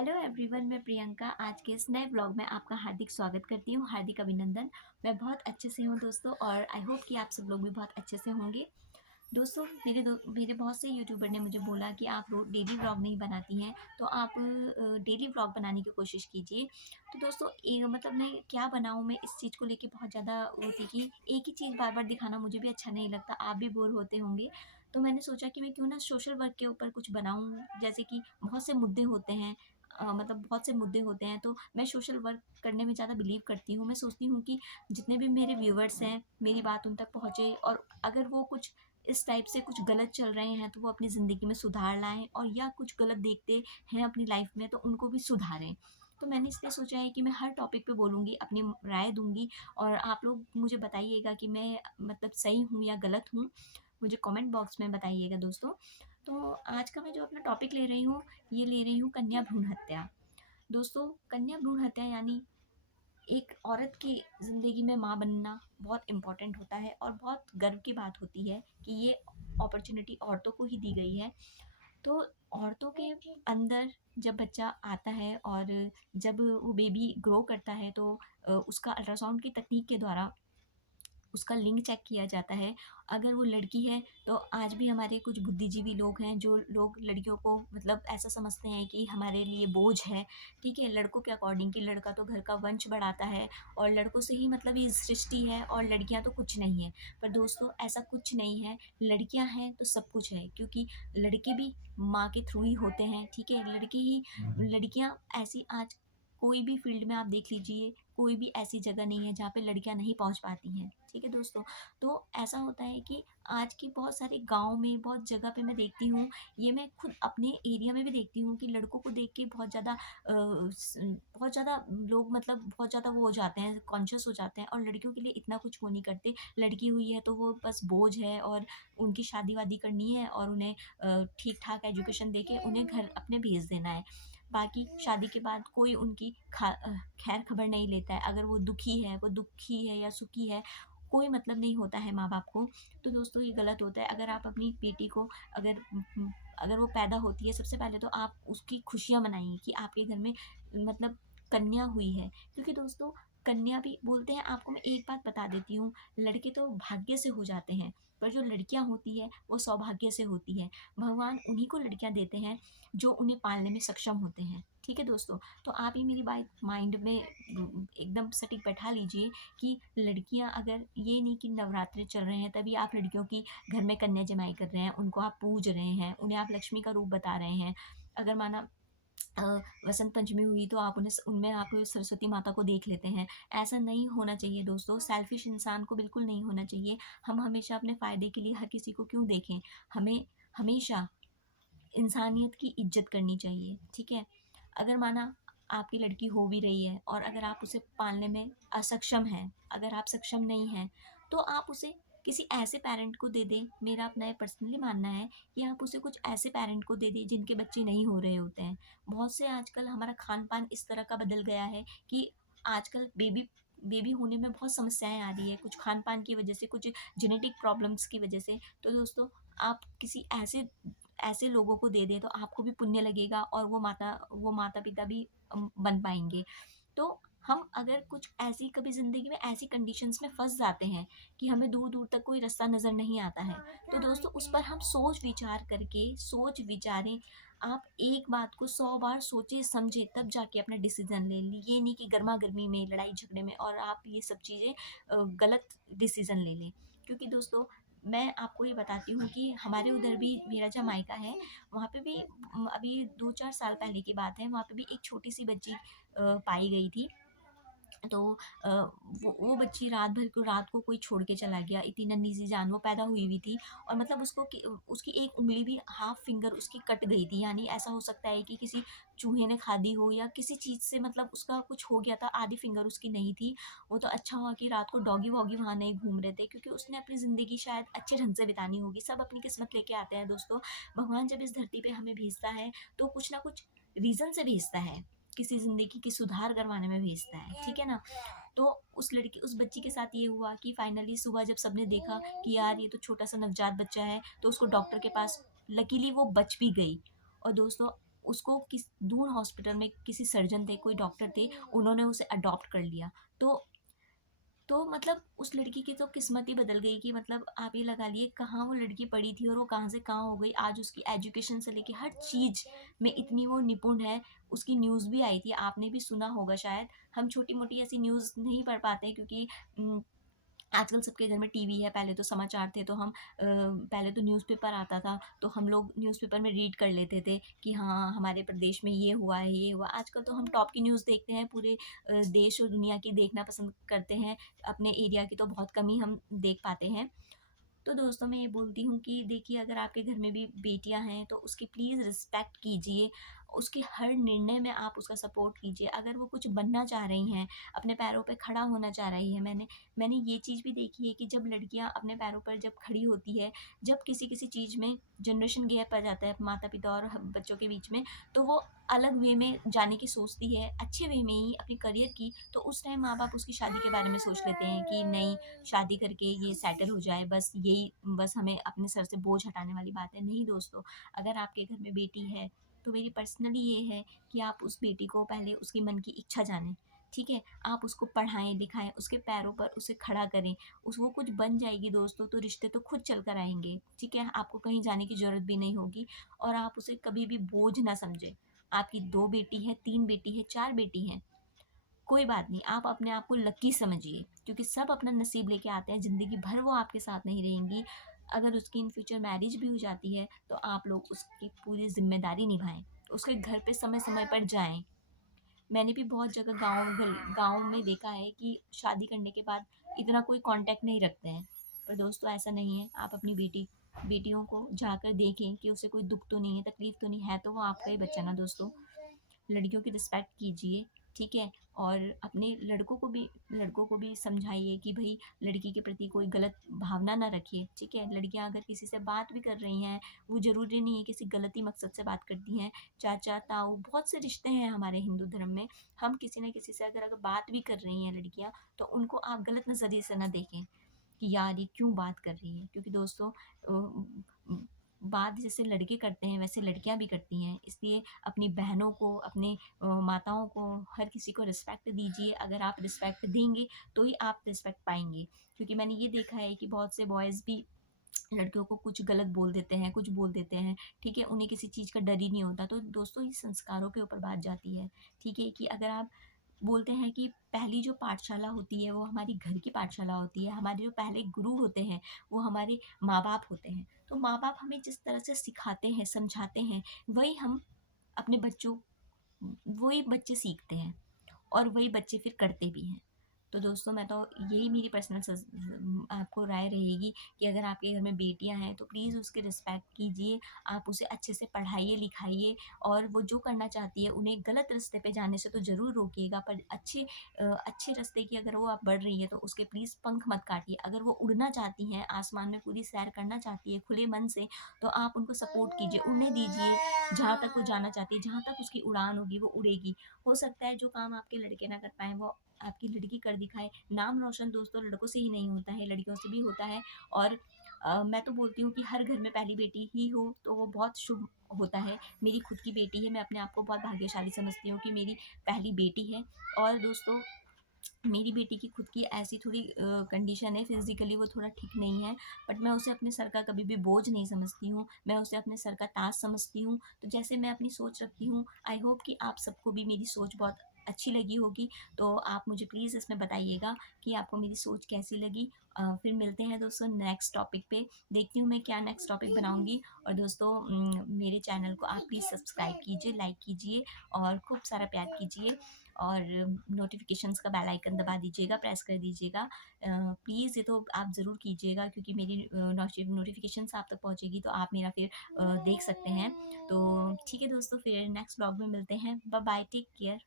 Hello everyone, मैं प्रियंका आज के इस नए ब्लॉग में आपका हार्दिक स्वागत करती हूँ। हार्दिक अभिनंदन। मैं बहुत अच्छे से हूँ दोस्तों, और आई होप कि आप सब लोग भी बहुत अच्छे से होंगे। दोस्तों, मेरे बहुत से यूट्यूबर ने मुझे बोला कि आप रोज डेली व्लॉग नहीं बनाती हैं, तो आप डेली व्लॉग बनाने की कोशिश कीजिए। तो दोस्तों, मतलब मैं क्या बनाऊँ, मैं इस चीज़ को लेके बहुत ज़्यादा वो थी कि एक ही चीज़ बार बार दिखाना मुझे भी अच्छा नहीं लगता, आप भी बोर होते होंगे। तो मैंने सोचा कि मैं क्यों ना सोशल वर्क के ऊपर कुछ बनाऊँ। जैसे कि बहुत से मुद्दे होते हैं, मतलब बहुत से मुद्दे होते हैं, तो मैं सोशल वर्क करने में ज़्यादा बिलीव करती हूँ। मैं सोचती हूँ कि जितने भी मेरे व्यूवर्स हैं, मेरी बात उन तक पहुँचे, और अगर वो कुछ इस टाइप से कुछ गलत चल रहे हैं तो वो अपनी ज़िंदगी में सुधार लाएँ, और या कुछ गलत देखते हैं अपनी लाइफ में तो उनको भी सुधारें। तो मैंने इसलिए सोचा है कि मैं हर टॉपिक पे बोलूँगी, अपनी राय दूँगी, और आप लोग मुझे बताइएगा कि मैं मतलब सही हूँ या गलत हूँ। मुझे कमेंट बॉक्स में बताइएगा दोस्तों। तो आज का मैं जो अपना टॉपिक ले रही हूँ, ये ले रही हूँ कन्या भ्रूण हत्या। दोस्तों, कन्या भ्रूण हत्या यानी एक औरत की ज़िंदगी में माँ बनना बहुत इम्पोर्टेंट होता है, और बहुत गर्व की बात होती है कि ये अपॉर्चुनिटी औरतों को ही दी गई है। तो औरतों के अंदर जब बच्चा आता है और जब वो बेबी ग्रो करता है, तो उसका अल्ट्रासाउंड की तकनीक के द्वारा उसका लिंग चेक किया जाता है। अगर वो लड़की है, तो आज भी हमारे कुछ बुद्धिजीवी लोग हैं, जो लोग लड़कियों को मतलब ऐसा समझते हैं कि हमारे लिए बोझ है। ठीक है, लड़कों के अकॉर्डिंग कि लड़का तो घर का वंश बढ़ाता है, और लड़कों से ही मतलब ये सृष्टि है, और लड़कियां तो कुछ नहीं है। पर दोस्तों, ऐसा कुछ नहीं है। लड़कियां हैं तो सब कुछ है, क्योंकि लड़के भी माँ के थ्रू ही होते हैं। ठीक है, लड़कियां ऐसी आज कोई भी फील्ड में आप देख लीजिए, कोई भी ऐसी जगह नहीं है जहाँ पे लड़कियां नहीं पहुँच पाती हैं। ठीक है दोस्तों, तो ऐसा होता है कि आज के बहुत सारे गाँव में, बहुत जगह पे मैं देखती हूँ, ये मैं खुद अपने एरिया में भी देखती हूँ कि लड़कों को देख के बहुत ज़्यादा लोग मतलब बहुत ज़्यादा वो हो जाते हैं, कॉन्शियस हो जाते हैं, और लड़कियों के लिए इतना कुछ वो नहीं करते। लड़की हुई है तो वो बस बोझ है, और उनकी शादी-वादी करनी है, और उन्हें ठीक-ठाक एजुकेशन देके उन्हें घर अपने भेज देना है। बाकी शादी के बाद कोई उनकी खैर खबर नहीं लेता है। अगर वो दुखी है या सुखी है, कोई मतलब नहीं होता है माँ-बाप को। तो दोस्तों, ये गलत होता है। अगर आप अपनी बेटी को अगर अगर वो पैदा होती है, सबसे पहले तो आप उसकी खुशियाँ मनाइए कि आपके घर में मतलब कन्या हुई है। क्योंकि दोस्तों, कन्या भी बोलते हैं, आपको मैं एक बात बता देती हूँ, लड़के तो भाग्य से हो जाते हैं, पर जो लड़कियाँ होती हैं, वो सौभाग्य से होती हैं। भगवान उन्हीं को लड़कियाँ देते हैं जो उन्हें पालने में सक्षम होते हैं। ठीक है दोस्तों, तो आप ये मेरी बात माइंड में एकदम सटीक बैठा लीजिए कि लड़कियां, अगर ये नहीं कि नवरात्रे चल रहे हैं तभी आप लड़कियों की घर में कन्या जमाई कर रहे हैं, उनको आप पूज रहे हैं, उन्हें आप लक्ष्मी का रूप बता रहे हैं। अगर माना अ, वसंत पंचमी हुई तो आप उनमें आप सरस्वती माता को देख लेते हैं। ऐसा नहीं होना चाहिए दोस्तों, सेल्फिश इंसान को बिल्कुल नहीं होना चाहिए। हम हमेशा अपने फ़ायदे के लिए हर किसी को क्यों देखें? हमें हमेशा इंसानियत की इज्जत करनी चाहिए। ठीक है, अगर माना आपकी लड़की हो भी रही है, और अगर आप उसे पालने में असक्षम हैं, अगर आप सक्षम नहीं हैं, तो आप उसे किसी ऐसे पेरेंट को दे दें। मेरा अपना ये पर्सनली मानना है कि आप उसे कुछ ऐसे पेरेंट को दे दें जिनके बच्चे नहीं हो रहे होते हैं। बहुत से आजकल हमारा खान पान इस तरह का बदल गया है कि आजकल बेबी बेबी होने में बहुत समस्याएं आ रही है, कुछ खान पान की वजह से, कुछ जेनेटिक प्रॉब्लम्स की वजह से। तो दोस्तों, आप किसी ऐसे ऐसे लोगों को दे दें तो आपको भी पुण्य लगेगा, और वो माता पिता भी बन पाएंगे। तो हम अगर कुछ ऐसी कभी ज़िंदगी में ऐसी कंडीशंस में फंस जाते हैं कि हमें दूर दूर तक कोई रास्ता नज़र नहीं आता है, तो दोस्तों, उस पर हम सोच विचार करके सोच विचारें। आप एक बात को 100 बार सोचे समझे तब जाके अपना डिसीजन ले ली। ये नहीं कि गर्मा गर्मी में, लड़ाई झगड़े में और आप ये सब चीज़ें गलत डिसीजन ले लें। क्योंकि दोस्तों, मैं आपको ये बताती हूँ कि हमारे उधर भी, मेरा जहाँ मायका है, वहाँ पे भी अभी 2-4 साल पहले की बात है, वहाँ पे भी एक छोटी-सी बच्ची पाई गई थी। तो अ, वो बच्ची रात को कोई छोड़ के चला गया, इतनी नन्ही सी जान, वो पैदा हुई हुई थी, और मतलब उसकी एक उंगली भी, हाफ फिंगर उसकी कट गई थी। यानी ऐसा हो सकता है कि किसी चूहे ने खा दी हो, या किसी चीज़ से मतलब उसका कुछ हो गया था, आधी फिंगर उसकी नहीं थी। वो तो अच्छा हुआ कि रात को डॉगी वॉगी वहाँ नहीं घूम रहे थे, क्योंकि उसने अपनी ज़िंदगी शायद अच्छे ढंग से बितानी होगी। सब अपनी किस्मत लेके आते हैं दोस्तों। भगवान जब इस धरती पे हमें भेजता है, तो कुछ ना कुछ रीज़न से भेजता है, किसी ज़िंदगी की सुधार करवाने में भेजता है। ठीक है ना? तो उस बच्ची के साथ ये हुआ कि फाइनली सुबह जब सबने देखा कि यार ये तो छोटा सा नवजात बच्चा है, तो उसको डॉक्टर के पास, लकीली वो बच भी गई। और दोस्तों, उसको किस दूर हॉस्पिटल में किसी सर्जन थे, कोई डॉक्टर थे, उन्होंने उसे अडॉप्ट कर लिया। तो मतलब उस लड़की की तो किस्मत ही बदल गई कि मतलब आप ये लगा लिए कहाँ वो लड़की पड़ी थी और वो कहाँ से कहाँ हो गई। आज उसकी एजुकेशन से लेके हर चीज़ में इतनी वो निपुण है। उसकी न्यूज़ भी आई थी, आपने भी सुना होगा शायद। हम छोटी-मोटी ऐसी न्यूज़ नहीं पढ़ पाते हैं क्योंकि आजकल सबके घर में टीवी है। पहले तो समाचार थे तो हम पहले तो न्यूज़पेपर आता था, तो हम लोग न्यूज़पेपर में रीड कर लेते थे कि हाँ, हमारे प्रदेश में ये हुआ है, ये हुआ। आजकल तो हम टॉप की न्यूज़ देखते हैं, पूरे देश और दुनिया की देखना पसंद करते हैं। अपने एरिया की तो बहुत कम ही हम देख पाते हैं। तो दोस्तों मैं ये बोलती हूँ कि देखिए, अगर आपके घर में भी बेटियाँ हैं तो उसकी प्लीज़ रिस्पेक्ट कीजिए। उसके हर निर्णय में आप उसका सपोर्ट कीजिए। अगर वो कुछ बनना चाह रही हैं, अपने पैरों पे खड़ा होना चाह रही है, मैंने मैंने ये चीज़ भी देखी है कि जब लड़कियाँ अपने पैरों पर जब खड़ी होती है, जब किसी-किसी चीज़ में जनरेशन गैप आ जाता है माता-पिता और ह बच्चों के बीच में, तो वो अलग वे में जाने की सोचती है, अच्छे वे में ही अपने करियर की, तो उस टाइम माँ-बाप उसकी शादी के बारे में सोच लेते हैं कि नहीं, शादी करके ये सेटल हो जाए, बस यही, बस हमें अपने सर से बोझ हटाने वाली बात है। नहीं दोस्तों, अगर आपके घर में बेटी है तो मेरी पर्सनली ये है कि आप उस बेटी को पहले उसके मन की इच्छा जानें। ठीक है, आप उसको पढ़ाएं लिखाएं, उसके पैरों पर उसे खड़ा करें। उस वो कुछ बन जाएगी दोस्तों तो रिश्ते तो खुद चल कर आएंगे। ठीक है, आपको कहीं जाने की ज़रूरत भी नहीं होगी। और आप उसे कभी भी बोझ ना समझें। आपकी 2 बेटी है, 3 बेटी है, 4 बेटी हैं, कोई बात नहीं, आप अपने आप को लकी समझिए क्योंकि सब अपना नसीब लेके आते हैं, ज़िंदगी भर वो आपके साथ नहीं रहेंगी। अगर उसकी इन फ्यूचर मैरिज भी हो जाती है तो आप लोग उसकी पूरी ज़िम्मेदारी निभाएँ, उसके घर पे समय-समय पर जाएँ। मैंने भी बहुत जगह गाँव में देखा है कि शादी करने के बाद इतना कोई कॉन्टैक्ट नहीं रखते हैं। पर दोस्तों ऐसा नहीं है, आप अपनी बेटियों को जाकर देखें कि उसे कोई दुःख तो नहीं है, तकलीफ़ तो नहीं है, तो वो आपका ही बच्चा ना दोस्तों। लड़कियों की रिस्पेक्ट कीजिए, ठीक है? और अपने लड़कों को भी समझाइए कि भई लड़की के प्रति कोई गलत भावना ना रखिए, ठीक है? लड़कियाँ अगर किसी से बात भी कर रही हैं, वो ज़रूरी नहीं है किसी गलत ही मकसद से बात करती हैं। चाचा, ताऊ, बहुत से रिश्ते हैं हमारे हिंदू धर्म में। हम किसी न किसी से अगर बात भी कर रही हैं लड़कियाँ, तो उनको आप गलत नज़रिए से ना देखें कि यार ये क्यों बात कर रही है? क्योंकि दोस्तों बात जैसे लड़के करते हैं वैसे लड़कियाँ भी करती हैं। इसलिए अपनी बहनों को, अपने माताओं को, हर किसी को रिस्पेक्ट दीजिए। अगर आप रिस्पेक्ट देंगे तो ही आप रिस्पेक्ट पाएँगे। क्योंकि मैंने ये देखा है कि बहुत से बॉयज़ भी लड़कियों को कुछ गलत बोल देते हैं, कुछ बोल देते हैं, ठीक है? उन्हें किसी चीज़ का डर ही नहीं होता। तो दोस्तों ये संस्कारों के ऊपर बात जाती है, ठीक है? कि अगर आप बोलते हैं कि पहली जो पाठशाला होती है वो हमारी घर की पाठशाला होती है। हमारे जो पहले गुरु होते हैं वो हमारे माँ-बाप होते हैं। तो माँ-बाप हमें जिस तरह से सिखाते हैं, समझाते हैं, वही हम अपने बच्चों वही बच्चे सीखते हैं और वही बच्चे फिर करते भी हैं। तो दोस्तों मैं तो यही मेरी पर्सनल आपको राय रहेगी कि अगर आपके घर में बेटियां हैं तो प्लीज़ उसकी रिस्पेक्ट कीजिए। आप उसे अच्छे से पढ़ाइए लिखाइए और वो जो करना चाहती है उन्हें गलत रास्ते पे जाने से तो ज़रूर रोकिएगा, पर अच्छे रास्ते की अगर वो आप बढ़ रही है तो उसके प्लीज़ पंख मत काटिए। अगर वो उड़ना चाहती हैं, आसमान में पूरी सैर करना चाहती है खुले मन से, तो आप उनको सपोर्ट कीजिए, उड़ने दीजिए। जहाँ तक वो जाना चाहती है, जहाँ तक उसकी उड़ान होगी वो उड़ेगी। हो सकता है जो काम आपके लड़के ना कर पाएँ वो आपकी लड़की कर दिखाए। नाम रोशन दोस्तों लड़कों से ही नहीं होता है, लड़कियों से भी होता है। और मैं तो बोलती हूँ कि हर घर में पहली बेटी ही हो तो वो बहुत शुभ होता है। मेरी खुद की बेटी है, मैं अपने आप को बहुत भाग्यशाली समझती हूँ कि मेरी पहली बेटी है। और दोस्तों मेरी बेटी की खुद की ऐसी थोड़ी कंडीशन है, फिज़िकली वो थोड़ा ठीक नहीं है, बट मैं उसे अपने सर का कभी भी बोझ नहीं समझती हूँ, मैं उसे अपने सर का ताज समझती हूँ। तो जैसे मैं अपनी सोच रखती हूँ, आई होप कि आप सबको भी मेरी सोच बहुत अच्छी लगी होगी। तो आप मुझे प्लीज़ इसमें बताइएगा कि आपको मेरी सोच कैसी लगी। फिर मिलते हैं दोस्तों नेक्स्ट टॉपिक पे, देखती हूँ मैं क्या नेक्स्ट टॉपिक बनाऊँगी। और दोस्तों मेरे चैनल को आप प्लीज़ सब्सक्राइब कीजिए, लाइक कीजिए और खूब सारा प्यार कीजिए। और नोटिफिकेशंस का बेल आइकन दबा दीजिएगा, प्रेस कर दीजिएगा। प्लीज़ ये तो आप ज़रूर कीजिएगा क्योंकि मेरी नोटिफिकेशंस आप तक पहुँचेगी तो आप मेरा फिर देख सकते हैं। तो ठीक है दोस्तों, फिर नेक्स्ट ब्लॉग में मिलते हैं। Bye bye, take care.